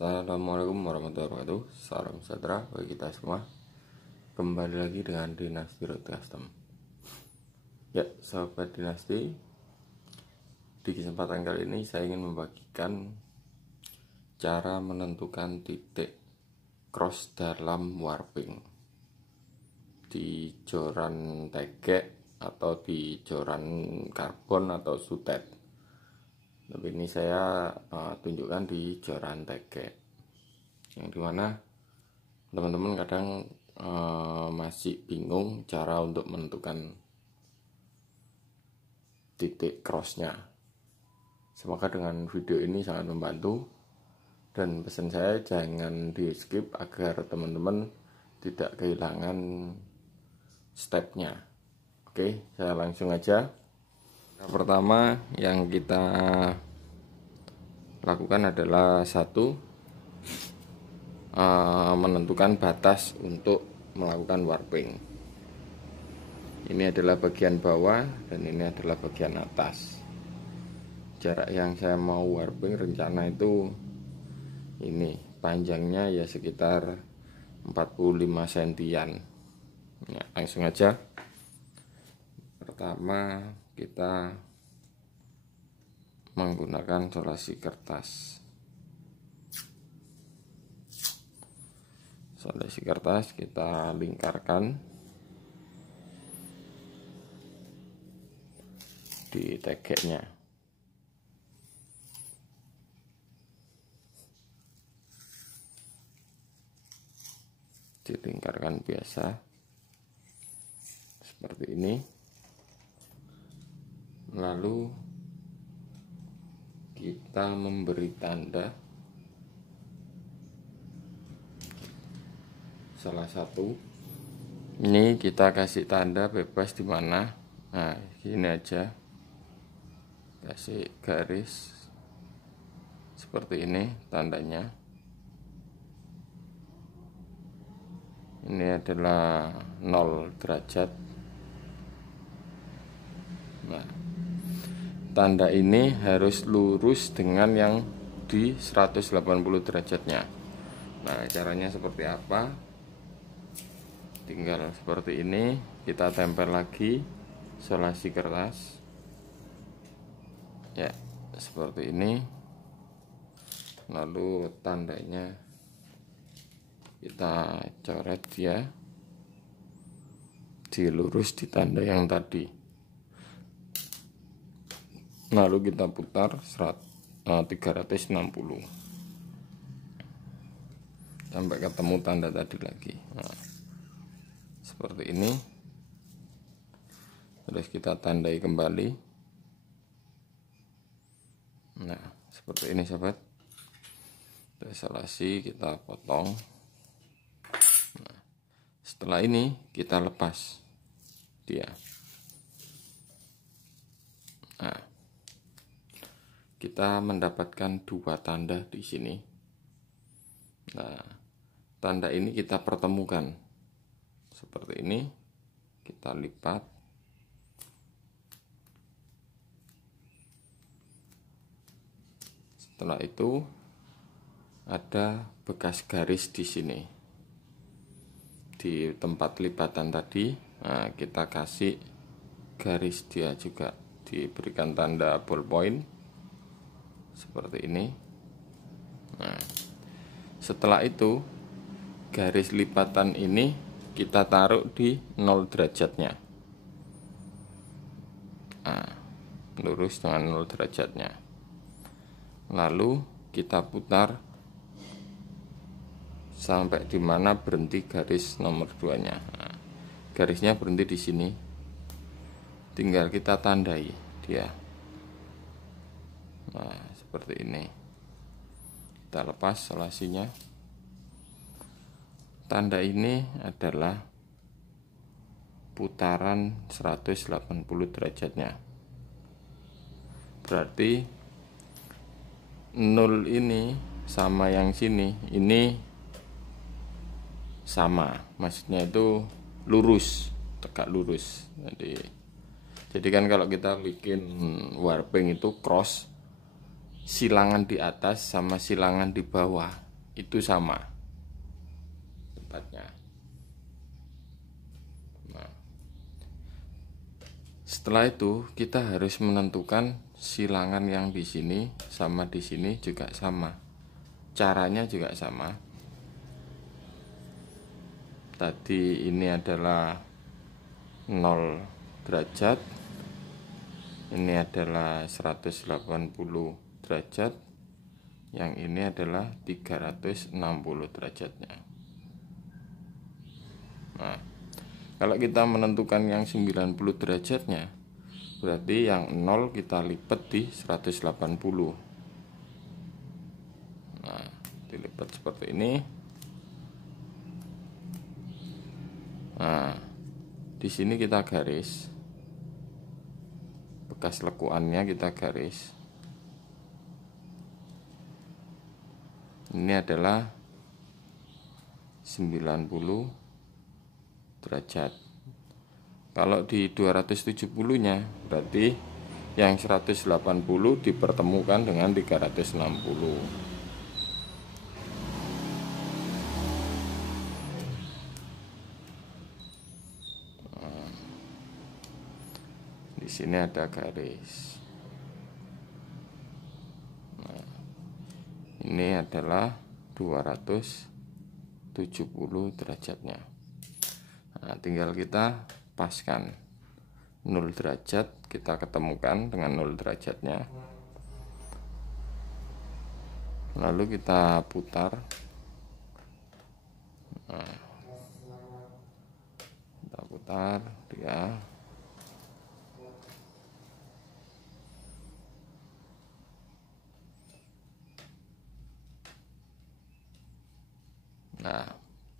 Assalamualaikum warahmatullahi wabarakatuh. Salam sejahtera bagi kita semua. Kembali lagi dengan Dinasti Road Custom. Ya, sahabat Dinasti, di kesempatan kali ini saya ingin membagikan cara menentukan titik cross dalam warping di joran tegek atau di joran karbon atau sutet. Tapi ini saya tunjukkan di joran tegek, yang dimana teman-teman kadang masih bingung cara untuk menentukan titik crossnya. Semoga dengan video ini sangat membantu, dan pesan saya jangan di skip agar teman-teman tidak kehilangan stepnya. Oke, saya langsung aja. Yang pertama yang kita lakukan adalah menentukan batas untuk melakukan warping. Ini adalah bagian bawah dan ini adalah bagian atas. Jarak yang saya mau warping rencana itu ini, panjangnya ya sekitar 45 sentian. Ya, langsung aja. Pertama kita menggunakan solasi kertas. Solasi kertas kita lingkarkan di tegeknya. Dilingkarkan biasa seperti ini. Lalu kita memberi tanda salah satu. Ini kita kasih tanda bebas di mana. Nah, gini aja. Kasih garis seperti ini tandanya. Ini adalah 0 derajat. Nah, tanda ini harus lurus dengan yang di 180 derajatnya. Nah, caranya seperti apa? Tinggal seperti ini, kita tempel lagi solasi kertas. Ya, seperti ini. Lalu tandanya kita coret ya, dilurus di tanda yang tadi. Lalu kita putar 360 sampai ketemu tanda tadi lagi. Nah, seperti ini. Terus kita tandai kembali. Nah, seperti ini sahabat. Solasi kita potong. Nah, setelah ini kita lepas dia. Nah, kita mendapatkan dua tanda di sini. Nah, tanda ini kita pertemukan seperti ini. Kita lipat. Setelah itu ada bekas garis di sini di tempat lipatan tadi. Nah, kita kasih garis dia juga, diberikan tanda ballpoint seperti ini. Nah, setelah itu garis lipatan ini kita taruh di 0 derajatnya. Nah, lurus dengan 0 derajatnya. Lalu kita putar sampai di mana berhenti garis nomor 2-nya. Nah, garisnya berhenti di sini. Tinggal kita tandai dia. Nah, seperti ini. Kita lepas solasinya. Tanda ini adalah putaran 180 derajatnya. Berarti 0 ini sama yang sini, ini sama. Maksudnya itu lurus, tegak lurus. Jadi kan kalau kita bikin warping itu cross, silangan di atas sama silangan di bawah itu sama tempatnya. Nah, setelah itu kita harus menentukan silangan yang di sini sama di sini juga sama. Caranya juga sama. Tadi ini adalah 0 derajat, ini adalah 180 derajat, yang ini adalah 360 derajatnya. Nah, kalau kita menentukan yang 90 derajatnya, berarti yang 0 kita lipat di 180. Nah, dilipat seperti ini. Nah, di sini kita garis, bekas lekuannya kita garis. Ini adalah 90 derajat. Kalau di 270-nya berarti yang 180 dipertemukan dengan 360. Di sini ada garis. Nah, ini adalah 270 derajatnya. Nah, tinggal kita paskan 0 derajat, kita ketemukan dengan 0 derajatnya. Lalu kita putar. Nah, kita putar dia. Nah,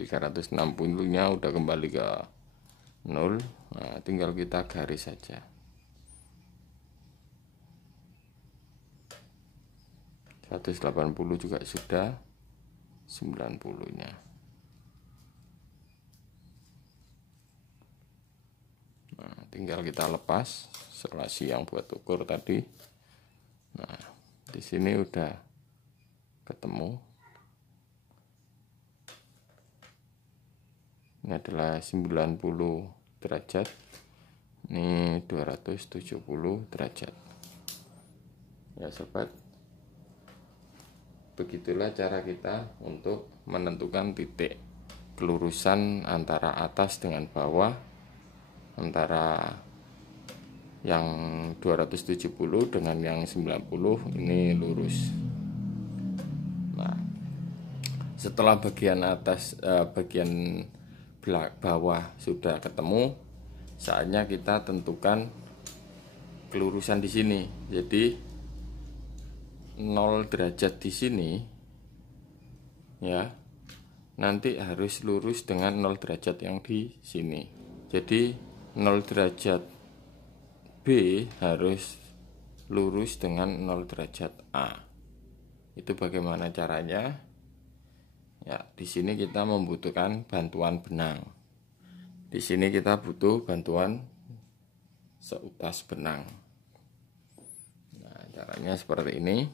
360-nya udah kembali ke 0. Nah, tinggal kita garis saja. 180 juga sudah, 90-nya. Nah, tinggal kita lepas selasi yang buat ukur tadi. Nah, di sini udah ketemu. Ini adalah 90 derajat, ini 270 derajat. Ya sobat, begitulah cara kita untuk menentukan titik kelurusan antara atas dengan bawah, antara yang 270 dengan yang 90 ini lurus. Nah, setelah bagian atas, bagian bawah sudah ketemu, saatnya kita tentukan kelurusan di sini. Jadi 0 derajat di sini ya, nanti harus lurus dengan 0 derajat yang di sini. Jadi 0 derajat B harus lurus dengan 0 derajat A. Itu bagaimana caranya? Ya, di sini kita membutuhkan bantuan benang. Di sini kita butuh bantuan seutas benang. Nah, caranya seperti ini.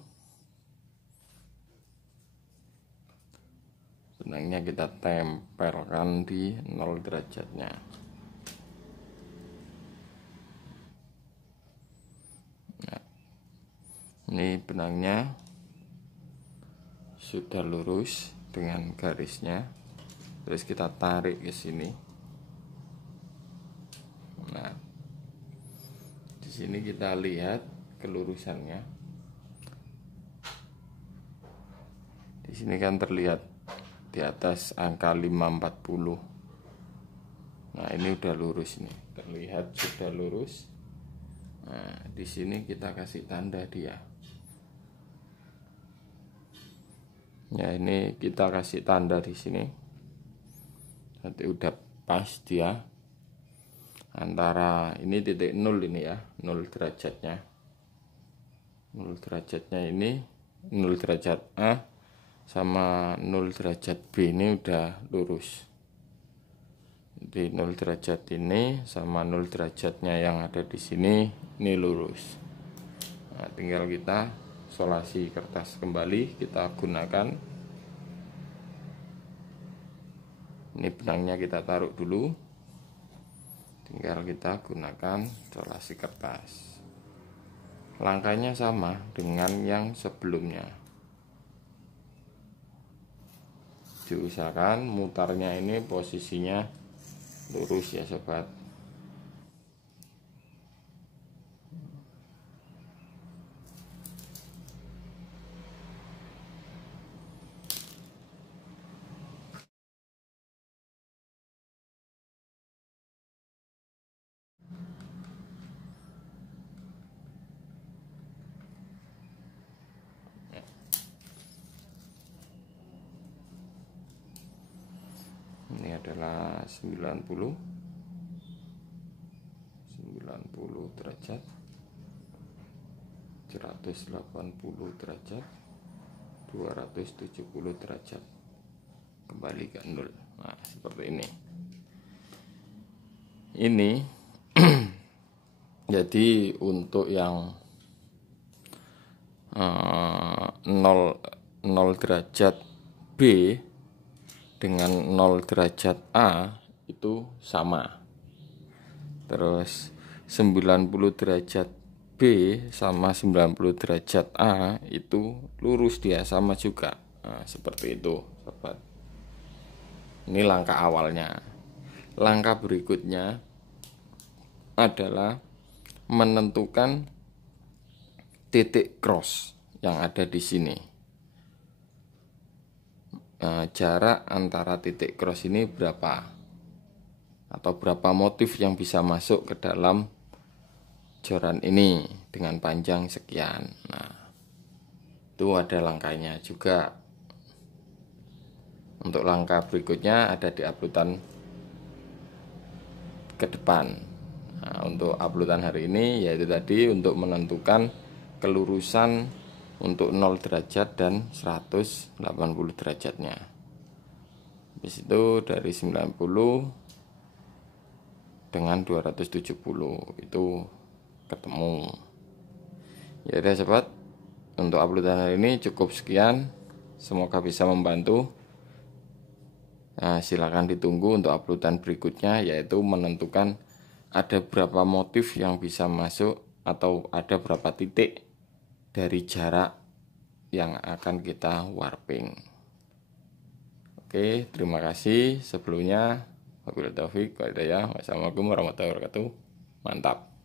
Benangnya kita tempelkan di 0 derajatnya. Nah, ini benangnya sudah lurus dengan garisnya, terus kita tarik ke sini. Nah, di sini kita lihat kelurusannya. Di sini kan terlihat di atas angka 540. Nah, ini udah lurus nih, terlihat sudah lurus. Nah, di sini kita kasih tanda dia. Ya, ini kita kasih tanda di sini. Nanti udah pas dia. Antara ini titik 0 ini ya, 0 derajatnya. 0 derajatnya ini, 0 derajat A sama 0 derajat B ini udah lurus. Jadi 0 derajat ini sama 0 derajatnya yang ada di sini ini lurus. Nah, tinggal kita solasi kertas kembali, kita gunakan. Ini benangnya kita taruh dulu, tinggal kita gunakan selasi kertas. Langkahnya sama dengan yang sebelumnya. Diusahakan mutarnya ini posisinya lurus ya sobat. Ini adalah 90 derajat, 180 derajat, 270 derajat, kembali ke 0. Nah, seperti ini. Ini jadi untuk yang 0 derajat B dengan 0 derajat A itu sama. Terus 90 derajat B sama 90 derajat A itu lurus, dia sama juga. Nah, seperti itu sobat. Ini langkah awalnya. Langkah berikutnya adalah menentukan titik cross yang ada di sini. Nah, jarak antara titik cross ini berapa, atau berapa motif yang bisa masuk ke dalam joran ini dengan panjang sekian. Nah, itu ada langkahnya juga. Untuk langkah berikutnya ada di uploadan ke depan. Nah, untuk uploadan hari ini yaitu tadi untuk menentukan kelurusan untuk 0 derajat dan 180 derajatnya. Habis itu dari 90 dengan 270 itu ketemu. Ya udah sobat, untuk uploadan hari ini cukup sekian. Semoga bisa membantu. Nah, silakan ditunggu untuk uploadan berikutnya, yaitu menentukan ada berapa motif yang bisa masuk atau ada berapa titik dari jarak yang akan kita warping. Oke, terima kasih sebelumnya. Wabillahi taufiq wal hidayah. Wassalamualaikum warahmatullahi wabarakatuh. Mantap.